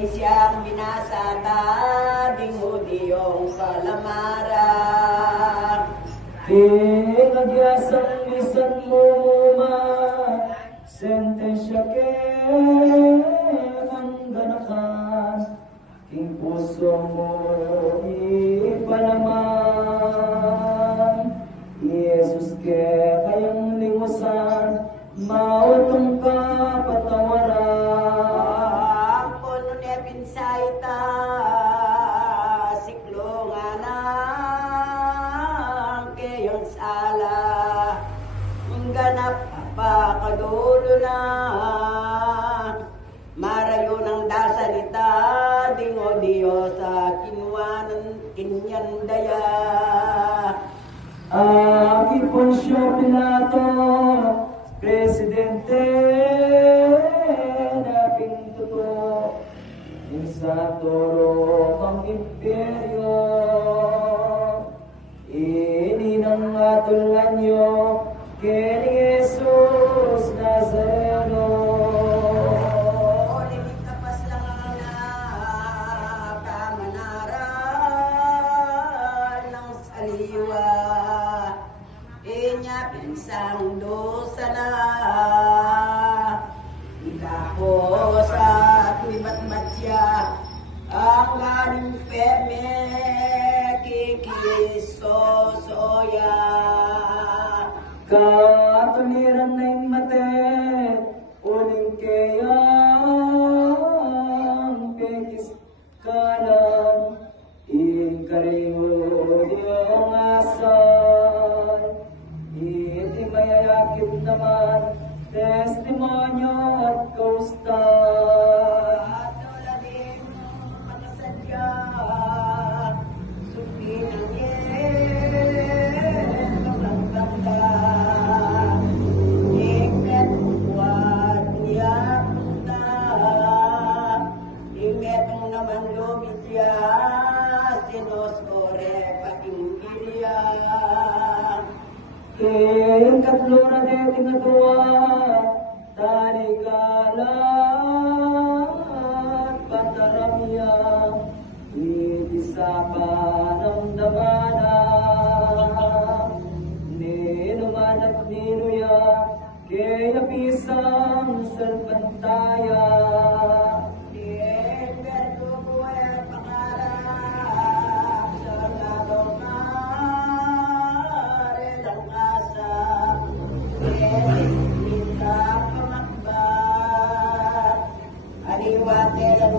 may siyang binasata, ding udiyong kalamara. Nagyasang isan mo ma, sentensya ke mangganakan, king puso mo ipalaman. Yesus ke kayang lingusan, mautong ka patawaran. Puno ni pinsaita, siklonganan, kayong sala, ganap pakadulo na, marayo ng dasalita, dingo Diyos sa kinuwanan, kinyandaya. Aki Poncio Pilato, Presidente na pintuto, sa toro ang imperyo, ininang atulan nyo, kay Jesus Nazareno. Lilitapas lang na kamanaran ng saliwa, inya pinsang dosa na, ilako sa tulibat matya, ang ganing peme kikisosoya. Katuliran na yung mate, uling kayang pekis kalang, ingkaringo yung asal, iti mayayakit naman, testimonyo at kausta. At wala din makasadya, supinang ng ganda. Imet buwan niya punta, imetong naman lumit siya, sinuskore patingkilya. Kayang katlora de tinadua, tanikalat pataramya, ibisa pa ng damana, ninuman at ninuya, kaya pisang salpantaya. Aliwate lang